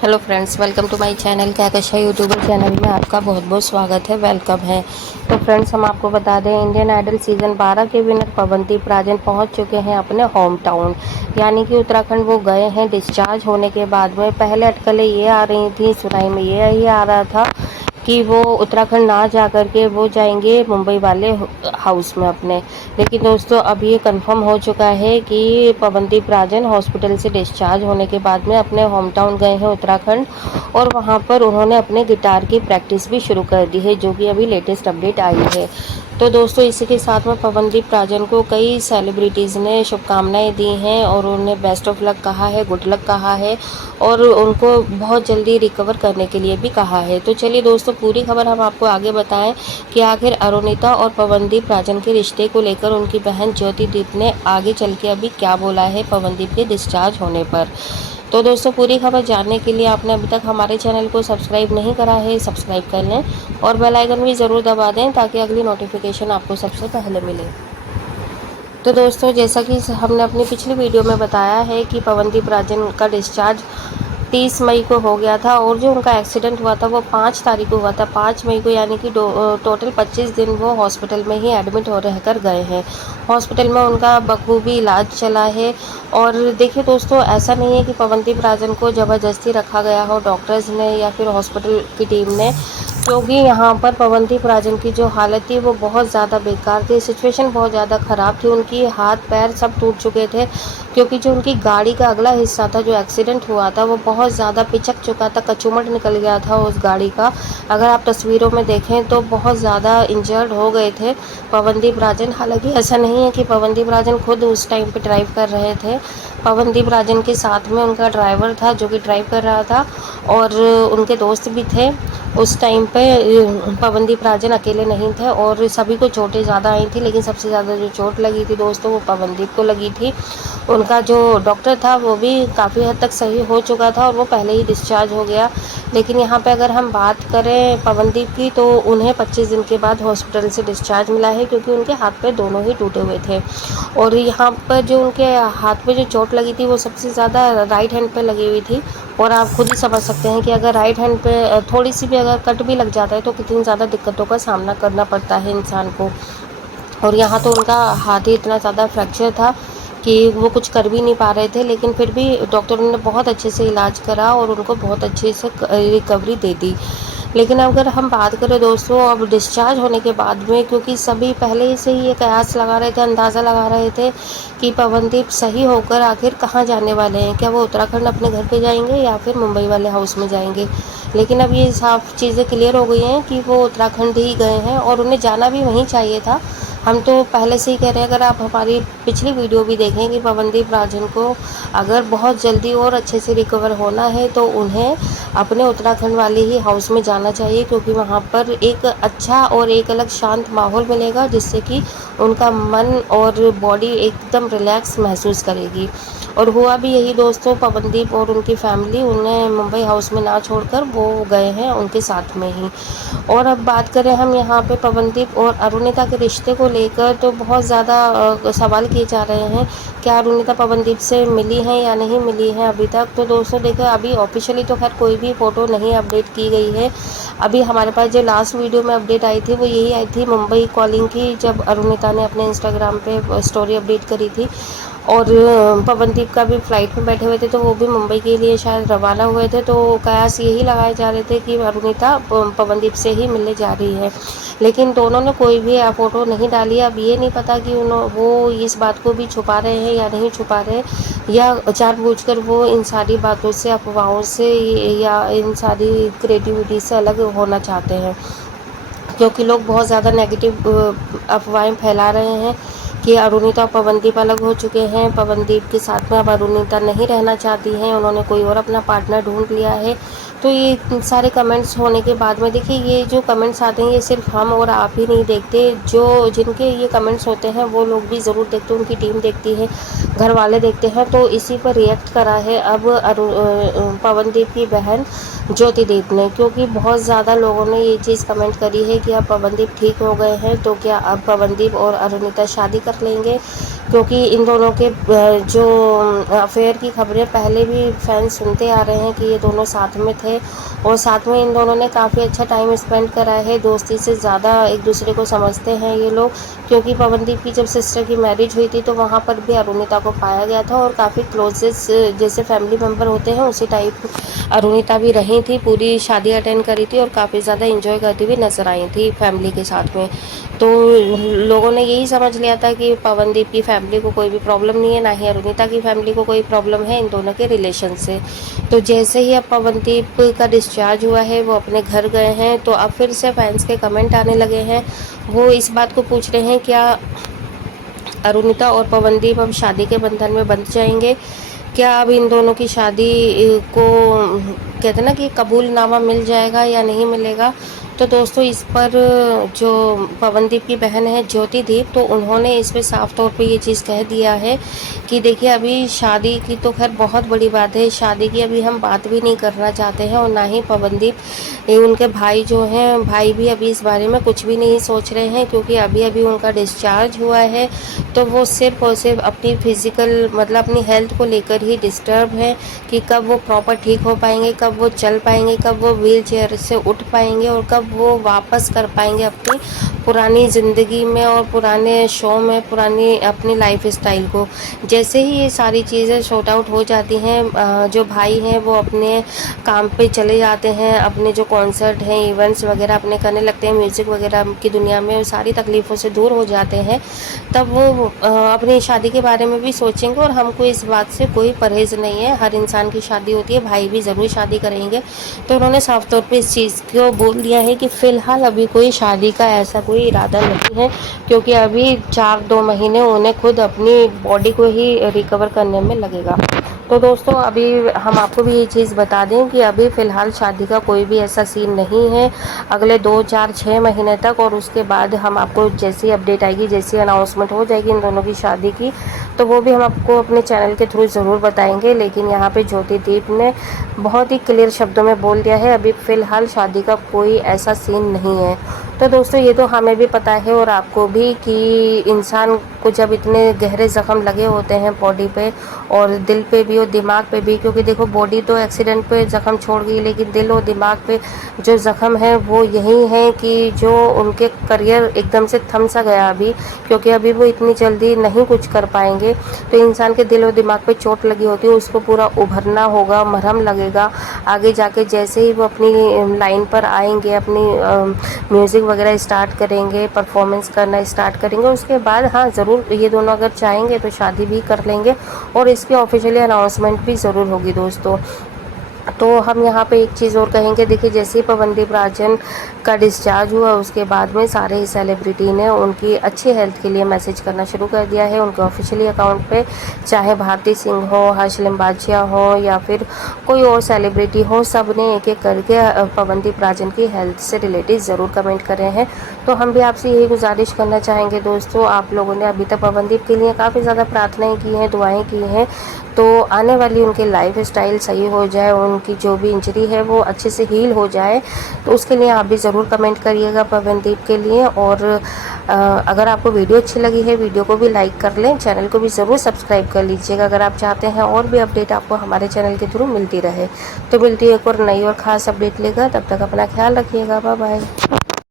Hello friends, welcome to my channel Kahkasha YouTuber channel में आपका बहुत बहुत स्वागत है, वेलकम है। तो फ्रेंड्स, हम आपको बता दें, इंडियन आइडल सीज़न 12 के विनर पवनदीप राजन पहुंच चुके हैं अपने होम टाउन यानी कि उत्तराखंड। वो गए हैं डिस्चार्ज होने के बाद में। पहले अटकलें ये आ रही थी, सुनाई में ये आ रहा था कि वो उत्तराखंड ना जा कर के वो जाएंगे मुंबई वाले हाउस में अपने। लेकिन दोस्तों, अब ये कंफर्म हो चुका है कि पवनदीप राजन हॉस्पिटल से डिस्चार्ज होने के बाद में अपने होम टाउन गए हैं उत्तराखंड, और वहाँ पर उन्होंने अपने गिटार की प्रैक्टिस भी शुरू कर दी है, जो कि अभी लेटेस्ट अपडेट आई है। तो दोस्तों, इसी के साथ में पवनदीप राजन को कई सेलिब्रिटीज़ ने शुभकामनाएं दी हैं और उन्हें बेस्ट ऑफ लक कहा है, गुड लक कहा है, और उनको बहुत जल्दी रिकवर करने के लिए भी कहा है। तो चलिए दोस्तों, पूरी खबर हम आपको आगे बताएं कि आखिर अरुणिता और पवनदीप राजन के रिश्ते को लेकर उनकी बहन ज्योतिदीप ने आगे चल के अभी क्या बोला है पवनदीप के डिस्चार्ज होने पर। तो दोस्तों, पूरी खबर जानने के लिए आपने अभी तक हमारे चैनल को सब्सक्राइब नहीं करा है, सब्सक्राइब कर लें और बेल आइकन भी ज़रूर दबा दें ताकि अगली नोटिफिकेशन आपको सबसे पहले मिले। तो दोस्तों, जैसा कि हमने अपनी पिछली वीडियो में बताया है कि पवनदीप राजन का डिस्चार्ज 30 मई को हो गया था, और जो उनका एक्सीडेंट हुआ था वो 5 तारीख को हुआ था, 5 मई को, यानी कि टोटल 25 दिन वो हॉस्पिटल में ही एडमिट हो रहकर गए हैं। हॉस्पिटल में उनका बखूबी इलाज चला है। और देखिए दोस्तों, ऐसा नहीं है कि पवनदीप राजन को ज़बरदस्ती रखा गया हो डॉक्टर्स ने या फिर हॉस्पिटल की टीम ने, क्योंकि यहाँ पर पवनदीप राजन की जो हालत थी वो बहुत ज़्यादा बेकार थी। सिचुएशन बहुत ज़्यादा ख़राब थी, उनकी हाथ पैर सब टूट चुके थे, क्योंकि जो उनकी गाड़ी का अगला हिस्सा था, जो एक्सीडेंट हुआ था, वो बहुत ज़्यादा पिचक चुका था, कचूमड़ निकल गया था उस गाड़ी का। अगर आप तस्वीरों में देखें तो बहुत ज़्यादा इंजर्ड हो गए थे पवनदीप राजन। हालांकि ऐसा नहीं है कि पवनदीप राजन खुद उस टाइम पे ड्राइव कर रहे थे। पवनदीप राजन के साथ में उनका ड्राइवर था जो कि ड्राइव कर रहा था, और उनके दोस्त भी थे। उस टाइम पे पवनदीप राजन अकेले नहीं थे, और सभी को चोटें ज़्यादा आई थी, लेकिन सबसे ज़्यादा जो चोट लगी थी दोस्तों, वो पवनदीप को लगी थी। उनका जो डॉक्टर था वो भी काफ़ी हद तक सही हो चुका था और वो पहले ही डिस्चार्ज हो गया। लेकिन यहाँ पे अगर हम बात करें पवनदीप की, तो उन्हें 25 दिन के बाद हॉस्पिटल से डिस्चार्ज मिला है, क्योंकि उनके हाथ पैर दोनों ही टूटे हुए थे। और यहाँ पर जो उनके हाथ पे जो चोट लगी थी वो सबसे ज़्यादा राइट हैंड पे लगी हुई थी। और आप खुद ही समझ सकते हैं कि अगर राइट हैंड पे थोड़ी सी भी अगर कट भी लग जाता है तो कितनी ज़्यादा दिक्कतों का सामना करना पड़ता है इंसान को। और यहाँ तो उनका हाथ ही इतना ज़्यादा फ्रैक्चर था कि वो कुछ कर भी नहीं पा रहे थे, लेकिन फिर भी डॉक्टरों ने बहुत अच्छे से इलाज करा और उनको बहुत अच्छे से रिकवरी दे दी। लेकिन अगर हम बात करें दोस्तों, अब डिस्चार्ज होने के बाद में, क्योंकि सभी पहले से ही ये कयास लगा रहे थे, अंदाज़ा लगा रहे थे कि पवनदीप सही होकर आखिर कहाँ जाने वाले हैं, क्या वो उत्तराखंड अपने घर पे जाएंगे या फिर मुंबई वाले हाउस में जाएंगे। लेकिन अब ये साफ चीज़ें क्लियर हो गई हैं कि वो उत्तराखंड ही गए हैं और उन्हें जाना भी वहीं चाहिए था। हम तो पहले से ही कह रहे हैं, अगर आप हमारी पिछली वीडियो भी देखें, कि पवनदीप राजन को अगर बहुत जल्दी और अच्छे से रिकवर होना है तो उन्हें अपने उत्तराखंड वाले ही हाउस में जाना चाहिए, क्योंकि वहाँ पर एक अच्छा और एक अलग शांत माहौल मिलेगा, जिससे कि उनका मन और बॉडी एकदम रिलैक्स महसूस करेगी। और हुआ भी यही दोस्तों, पवनदीप और उनकी फैमिली उन्हें मुंबई हाउस में ना छोड़कर वो गए हैं उनके साथ में ही। और अब बात करें हम यहाँ पे पवनदीप और अरुणिता के रिश्ते को लेकर, तो बहुत ज़्यादा सवाल किए जा रहे हैं, क्या अरुणिता पवनदीप से मिली हैं या नहीं मिली हैं अभी तक। तो दोस्तों देखो, अभी ऑफिशियली तो खैर कोई भी फ़ोटो नहीं अपडेट की गई है। अभी हमारे पास जो लास्ट वीडियो में अपडेट आई थी वो यही आई थी मुंबई कॉलिंग की, जब अरुणिता ने अपने इंस्टाग्राम पे स्टोरी अपडेट करी थी। और पवनदीप का भी फ्लाइट में बैठे हुए थे, तो वो भी मुंबई के लिए शायद रवाना हुए थे। तो कयास यही लगाए जा रहे थे कि अरुणिता पवनदीप से ही मिलने जा रही है, लेकिन दोनों ने कोई भी फ़ोटो नहीं डाली। अब ये नहीं पता कि वो इस बात को भी छुपा रहे हैं या नहीं छुपा रहे, या जानबूझकर वो इन सारी बातों से, अफवाहों से या इन सारी क्रिएटिविटी से अलग होना चाहते हैं, क्योंकि लोग बहुत ज़्यादा नेगेटिव अफवाहें फैला रहे हैं कि अरुणिता और पवनदीप अलग हो चुके हैं, पवनदीप के साथ में अब अरुणिता नहीं रहना चाहती हैं, उन्होंने कोई और अपना पार्टनर ढूंढ लिया है। तो ये सारे कमेंट्स होने के बाद में, देखिए, ये जो कमेंट्स आते हैं ये सिर्फ हम और आप ही नहीं देखते, जो जिनके ये कमेंट्स होते हैं वो लोग भी ज़रूर देखते हैं, उनकी टीम देखती है, घर वाले देखते हैं। तो इसी पर रिएक्ट करा है अब पवनदीप की बहन ज्योतिदीप ने, क्योंकि बहुत ज़्यादा लोगों ने ये चीज़ कमेंट करी है कि अब पवनदीप ठीक हो गए हैं, तो क्या अब पवनदीप और अरुणिता शादी कर लेंगे, क्योंकि इन दोनों के जो अफेयर की खबरें पहले भी फैंस सुनते आ रहे हैं कि ये दोनों साथ में थे और साथ में इन दोनों ने काफ़ी अच्छा टाइम स्पेंड करा है। दोस्ती से ज़्यादा एक दूसरे को समझते हैं ये लोग, क्योंकि पवनदीप की जब सिस्टर की मैरिज हुई थी तो वहाँ पर भी अरुणिता को पाया गया था और काफ़ी क्लोजेस्ट जैसे फैमिली मेम्बर होते हैं उसी टाइप अरुणिता भी रही थी। पूरी शादी अटेंड करी थी और काफ़ी ज़्यादा इंजॉय करती हुई नजर आई थी फैमिली के साथ में। तो लोगों ने यही समझ लिया था कि पवनदीप की फैमिली को कोई भी प्रॉब्लम नहीं है, ना ही अरुणिता की फैमिली को कोई प्रॉब्लम है इन दोनों के रिलेशन से। तो जैसे ही अब पवनदीप का डिस्चार्ज हुआ है, वो अपने घर गए हैं, तो अब फिर से फैंस के कमेंट आने लगे हैं। वो इस बात को पूछ रहे हैं क्या अरुणिता और पवनदीप अब शादी के बंधन में बंध जाएंगे, क्या अब इन दोनों की शादी को कहते हैं ना कि कबूलनामा मिल जाएगा या नहीं मिलेगा। तो दोस्तों इस पर जो पवनदीप की बहन है ज्योतिदीप, तो उन्होंने इस पे साफ तौर पे ये चीज़ कह दिया है कि देखिए अभी शादी की तो खैर बहुत बड़ी बात है, शादी की अभी हम बात भी नहीं करना चाहते हैं और ना ही पवनदीप, ये उनके भाई जो हैं, भाई भी अभी इस बारे में कुछ भी नहीं सोच रहे हैं, क्योंकि अभी अभी उनका डिस्चार्ज हुआ है। तो वो सिर्फ और सिर्फ अपनी फिज़िकल मतलब अपनी हेल्थ को लेकर ही डिस्टर्ब है कि कब वो प्रॉपर ठीक हो पाएंगे, कब वो चल पाएंगे, कब वो व्हील चेयर से उठ पाएंगे और कब वो वापस कर पाएंगे अपनी पुरानी ज़िंदगी में और पुराने शो में पुरानी अपनी लाइफ स्टाइल को। जैसे ही ये सारी चीज़ें शॉर्ट आउट हो जाती हैं, जो भाई हैं वो अपने काम पे चले जाते हैं, अपने जो कॉन्सर्ट हैं इवेंट्स वगैरह अपने करने लगते हैं, म्यूज़िक वगैरह की दुनिया में सारी तकलीफ़ों से दूर हो जाते हैं, तब वो अपनी शादी के बारे में भी सोचेंगे। और हमको इस बात से कोई परहेज़ नहीं है, हर इंसान की शादी होती है, भाई भी ज़रूर शादी करेंगे। तो उन्होंने साफ तौर पे इस चीज़ को बोल दिया है कि फ़िलहाल अभी कोई शादी का ऐसा कोई इरादा नहीं है, क्योंकि अभी 4-2 महीने उन्हें खुद अपनी बॉडी को ही रिकवर करने में लगेगा। तो दोस्तों अभी हम आपको भी ये चीज़ बता दें कि अभी फ़िलहाल शादी का कोई भी ऐसा सीन नहीं है, अगले 2-4-6 महीने तक, और उसके बाद हम आपको जैसी अपडेट आएगी, जैसी अनाउंसमेंट हो जाएगी इन दोनों की शादी की, तो वो भी हम आपको अपने चैनल के थ्रू ज़रूर बताएंगे। लेकिन यहाँ पे ज्योतिदीप ने बहुत ही क्लियर शब्दों में बोल दिया है अभी फ़िलहाल शादी का कोई ऐसा सीन नहीं है। तो दोस्तों ये तो हमें भी पता है और आपको भी कि इंसान को जब इतने गहरे ज़ख्म लगे होते हैं बॉडी पे और दिल पे भी और दिमाग पे भी, क्योंकि देखो बॉडी तो एक्सीडेंट पे ज़ख्म छोड़ गई, लेकिन दिल और दिमाग पे जो ज़ख्म है वो यही है कि जो उनके करियर एकदम से थम सा गया अभी, क्योंकि अभी वो इतनी जल्दी नहीं कुछ कर पाएंगे। तो इंसान के दिल और दिमाग पे चोट लगी होती है, उसको पूरा उभरना होगा, मरहम लगेगा, आगे जाके जैसे ही वो अपनी लाइन पर आएंगे, अपनी म्यूज़िक वगैरह स्टार्ट करेंगे, परफॉर्मेंस करना स्टार्ट करेंगे, उसके बाद हाँ ज़रूर ये दोनों अगर चाहेंगे तो शादी भी कर लेंगे और इसकी ऑफिशियली अनाउंसमेंट भी ज़रूर होगी दोस्तों। तो हम यहाँ पे एक चीज़ और कहेंगे, देखिए जैसे ही पवनदीप राजन का डिस्चार्ज हुआ उसके बाद में सारे ही सेलिब्रिटी ने उनकी अच्छी हेल्थ के लिए मैसेज करना शुरू कर दिया है उनके ऑफिशियली अकाउंट पे, चाहे भारती सिंह हो, हर्ष लिम्बाचिया हो या फिर कोई और सेलिब्रिटी हो, सब ने एक एक करके पवनदीप राजन की हेल्थ से रिलेटेड ज़रूर कमेंट करे हैं। तो हम भी आपसे यही गुजारिश करना चाहेंगे दोस्तों, आप लोगों ने अभी तक पवनदीप के लिए काफ़ी ज़्यादा प्रार्थनाएँ की हैं, दुआएँ की हैं, तो आने वाली उनकी लाइफ स्टाइल सही हो जाए, उनकी जो भी इंजरी है वो अच्छे से हील हो जाए, तो उसके लिए आप भी ज़रूर कमेंट करिएगा पवनदीप के लिए। और अगर आपको वीडियो अच्छी लगी है, वीडियो को भी लाइक कर लें, चैनल को भी ज़रूर सब्सक्राइब कर लीजिएगा अगर आप चाहते हैं और भी अपडेट आपको हमारे चैनल के थ्रू मिलती रहे। तो मिलती है एक और नई और ख़ास अपडेट लेकर, तब तक अपना ख्याल रखिएगा, बाय बाय।